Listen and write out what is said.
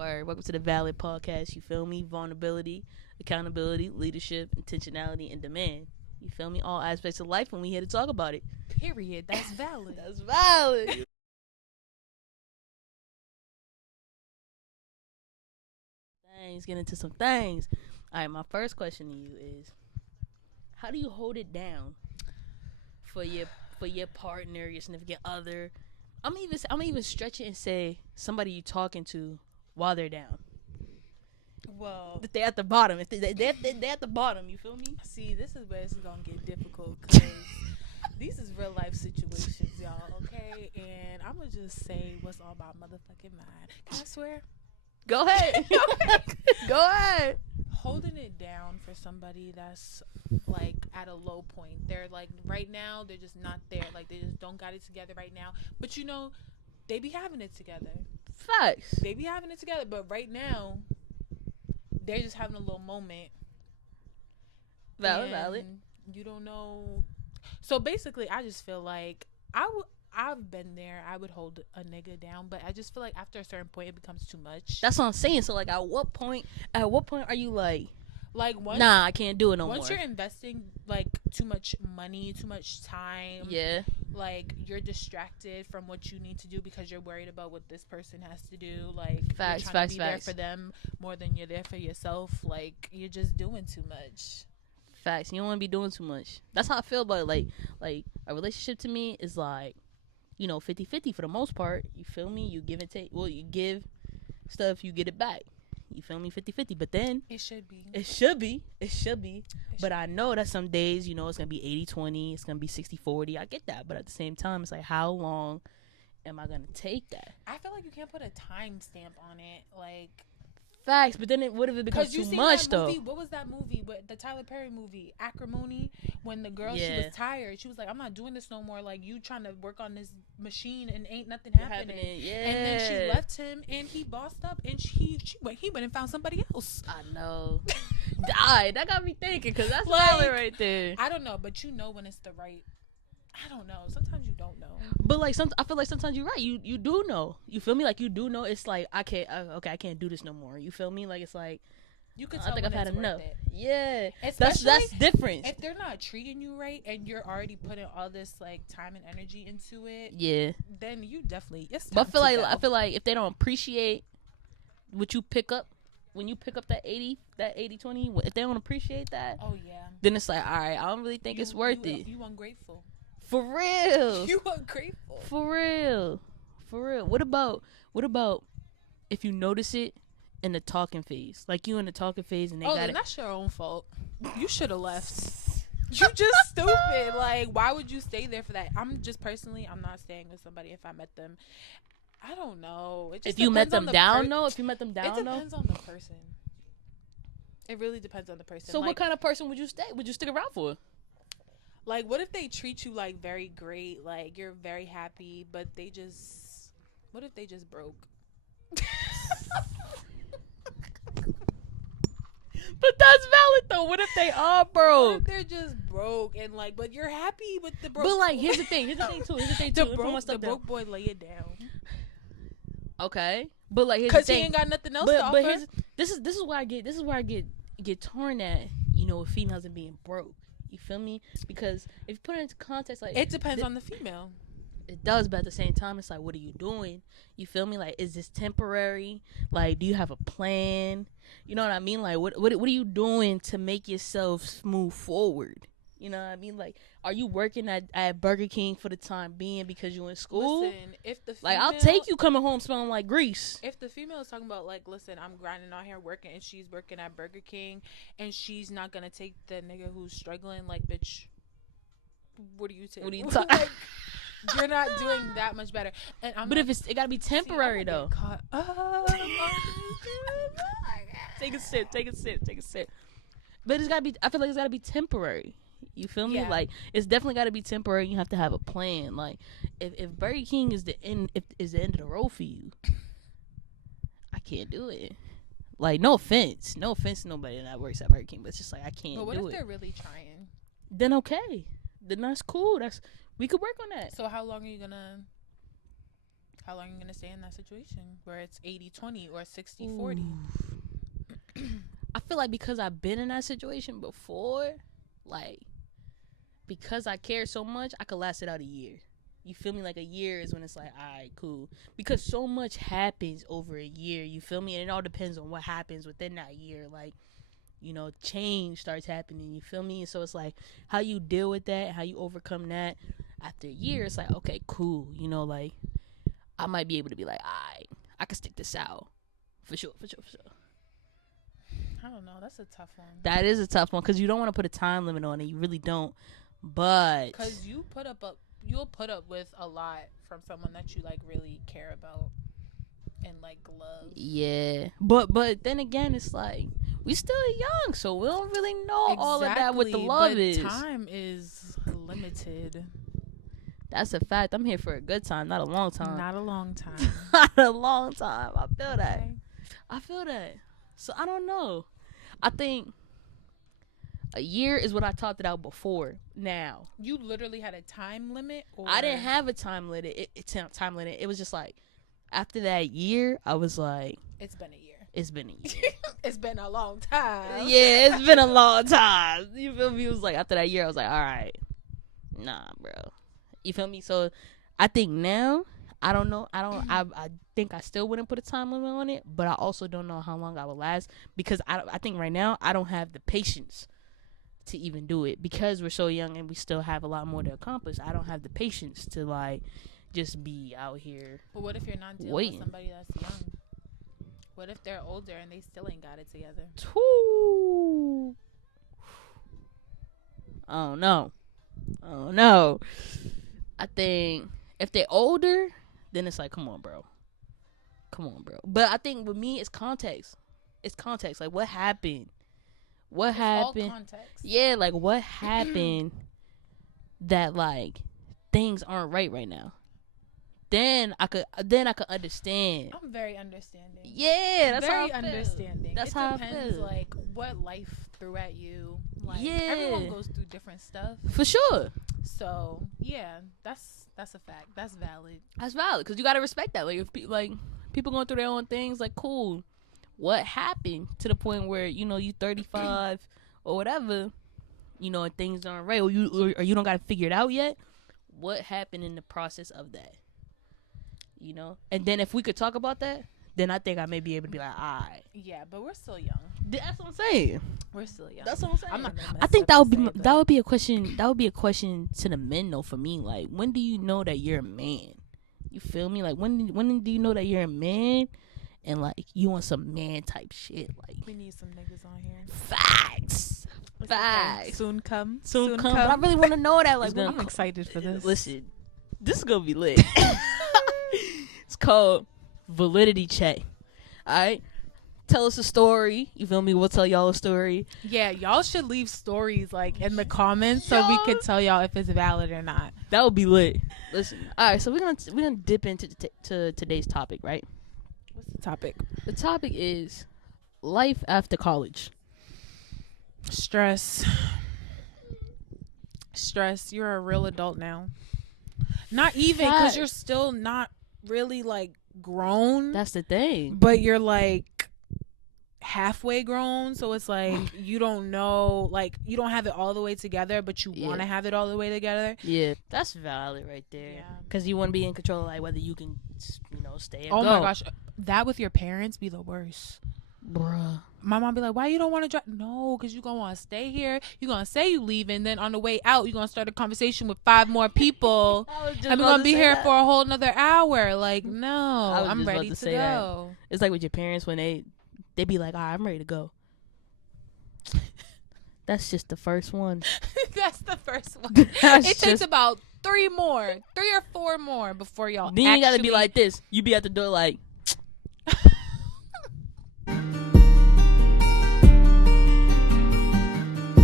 Word. Welcome to the Valid Podcast. You feel me? Vulnerability, accountability, leadership, intentionality, and demand. You feel me? All aspects of life, and we here to talk about it. Period. That's valid. That's valid. Things. Get into some things. All right. My first question to you is, how do you hold it down for your partner, your significant other? I'm even stretch it and say somebody you talking to while they're down. Well, If they at the bottom. If they at the bottom, you feel me? see, this is where it's gonna get difficult because these is real life situations, y'all. Okay, and I'm gonna just say what's on my motherfucking mind. Can I swear? Go ahead. Go ahead. Holding it down for somebody that's like at a low point. They're like right now, they're just not there. Like they just don't got it together right now. But you know, they be having it together. Facts. They be having it together. But right now, they're just having a little moment. Valid. You don't know. So basically, I just feel like I've been there. I would hold a nigga down, but I just feel like after a certain point, it becomes too much. That's what I'm saying. So like, at what point are you like, once, nah, I can't do it no more. once you're investing like too much money, too much time, Yeah. like you're distracted from what you need to do because you're worried about what this person has to do. Like Facts, you're trying facts, to be there facts. for them more than you're there for yourself. Like you're just doing too much. Facts. You don't want to be doing too much. That's how I feel about it. Like a relationship to me is like, 50-50 for the most part. You feel me? You give and take. Well, you give stuff, you get it back. You feel me? 50-50. But then It should be. it should be. But I know that some days, it's going to be 80-20. It's going to be 60-40. I get that. But at the same time, it's like, how long am I going to take that? I feel like you can't put a time stamp on it. Like, Facts. But then what if it becomes too much, though? What was that movie? The Tyler Perry movie, Acrimony, when the girl, she was tired. She was like, I'm not doing this no more. Like, you trying to work on this machine and ain't nothing happening. Yeah. And then she left him and he bossed up and he went and found somebody else. I know. Died. That got me thinking because that's Like, valid right there. I don't know, but you know when it's the right. I don't know. Sometimes you don't know. But like, I feel like sometimes you're right. You do know. You feel me? Like you do know. It's like I can't do this no more. You feel me? Like it's like You could I tell think I've when had it's enough. worth it. Yeah, Especially that's different. If they're not treating you right and you're already putting all this like time and energy into it, Yeah, then you definitely. It's but time to go. I feel like if they don't appreciate what you pick up when you pick up that 80-20, if they don't appreciate that, Oh yeah. then it's like, all right, I don't really think it's worth it. You ungrateful. For real. You ungrateful. For real. What about if you notice it in the talking phase? Like you in the talking phase and they got then it. that's your own fault. You should have left. You just stupid. Like, why would you stay there for that? I'm not staying with somebody if I met them. I don't know. It just If you met depends on them the down, per- though, if you met them It down, though. depends on the person. It really depends on the person. So like, what kind of person would you stay? Would you stick around for? Like, what if they treat you like very great, like you're very happy, but what if they just broke? But that's valid though. What if they are What broke? if they're just broke and like, but you're happy with the broke? But like, here's the thing too. the broke boy lay it down. Okay, but like, here's the Cause he thing. ain't got nothing else to offer. This is where I get torn at. With females and being broke. You feel me? Because if you put it into context, like It depends on the female. it does, but at the same time, it's like, what are you doing? You feel me? Like, is this temporary? Like, do you have a plan? You know what I mean? Like, what are you doing to make yourself move forward? You know what I mean? Like, are you working at Burger King for the time being because you in school? Listen, if the female, Like, I'll take you coming home smelling like grease. If the female is talking about like, listen, I'm grinding out here working, and she's working at Burger King, and she's not gonna take the nigga who's struggling, like, bitch, what do you take? What are you talking? Like, you're not doing that much better. And But if it gotta be temporary though. Take a sip. But it's gotta be. I feel like it's gotta be temporary. You feel me? Yeah. Like, it's definitely gotta be temporary. You have to have a plan. Like, if Burger King is the end, is the end of the road for you, I can't do it. Like, no offense to nobody that works at Burger King, but it's just like I can't. But what do if it. they're really trying? Then okay, then that's cool. We could work on that. So how long are you gonna How long are you going to stay in that situation where it's 80-20 or 60-40? I feel like because I've been in that situation before, like, because I care so much, I could last it out a year. You feel me? Like, a year is when it's like, all right, cool. Because so much happens over a year, you feel me? And it all depends on what happens within that year. Like, you know, change starts happening, you feel me? So it's like, how you deal with that, how you overcome that. After a year, it's like, okay, cool. You know, like, I might be able to be like, all right, I can stick this out. For sure. I don't know. That's a tough one. That is a tough one because you don't want to put a time limit on it. You really don't. But because you'll put up with a lot from someone that you like really care about and like love. Yeah, but then again, it's like we still young, so we don't really know all of that. What the love is. Time is limited. That's a fact. I'm here for a good time, not a long time. Not a long time. Not a long time. I feel that. Okay. I feel that. So I don't know. I think a year is what I talked about before. Now you literally had a time limit. Or? I didn't have a time limit. Time limit. It was just like after that year, I was like, it's been a year. It's been a year. It's been a long time. Yeah, it's been a long time. You feel me? It was like after that year, I was like, all right, nah, bro. You feel me? So I think now, I don't know. I think I still wouldn't put a time limit on it, but I also don't know how long I will last because I think right now I don't have the patience to even do it because we're so young and we still have a lot more to accomplish. I don't have the patience to like just be out here. But what if you're not dealing with somebody that's young? What if they're older and they still ain't got it together? Oh no. I think if they're older, then it's like, come on, bro. But I think with me, it's context. Like, what happened? What happened? All context. Yeah, like, what happened that, like, things aren't right now? Then I could understand. I'm very understanding. Yeah, that's very how I feel. understanding. That's it how depends, I feel. like, what life threw at you. Like, yeah. Everyone goes through different stuff. For sure. So, yeah, that's a fact. That's valid. That's valid because you got to respect that. Like, if people going through their own things, like, cool. What happened to the point where, you know, you 35 or whatever, you know, and things aren't right or you don't got to figure it out yet? What happened in the process of that? You know? And then if we could talk about that, then I think I may be able to be like, all right. Yeah, but we're still young. That's what I'm saying. We're still young. That's what I'm saying. I'm not gonna I think that would be a question. That would be a question to the men though. For me, like, when do you know that you're a man? You feel me? Like, when do you know that you're a man? And like, you want some man type shit? Like, we need some niggas on here. Facts. Okay. Soon come. But I really want to know that. Like, I'm excited for this. Listen, this is gonna be lit. It's called validity check. All right. Tell us a story. You feel me? We'll tell y'all a story. Yeah, y'all should leave stories like in the comments so we could tell y'all if it's valid or not. That would be lit. Listen. All right, so we're gonna dip into to today's topic, right? What's the topic? The topic is life after college. Stress. You're a real adult now. Not even because you're still not really like grown. That's the thing. But you're like halfway grown, so it's like you don't know, like you don't have it all the way together, but you want to have it all the way together. Yeah, that's valid right there. Because you want to be in control of like whether you can, you know, stay and go. My gosh, that with your parents be the worst, bruh. My mom be like, why you don't want to drive? No, because you gonna want to stay here. You gonna say you leaving, then on the way out you gonna start a conversation with 5 more people and we're gonna be here for a whole another hour. Like, no, I'm ready to go. It's like with your parents when they be like, all right, I'm ready to go. That's just the first one. That's the first one. It takes about 3 or 4 more before y'all. Then you gotta be like this. You be at the door like,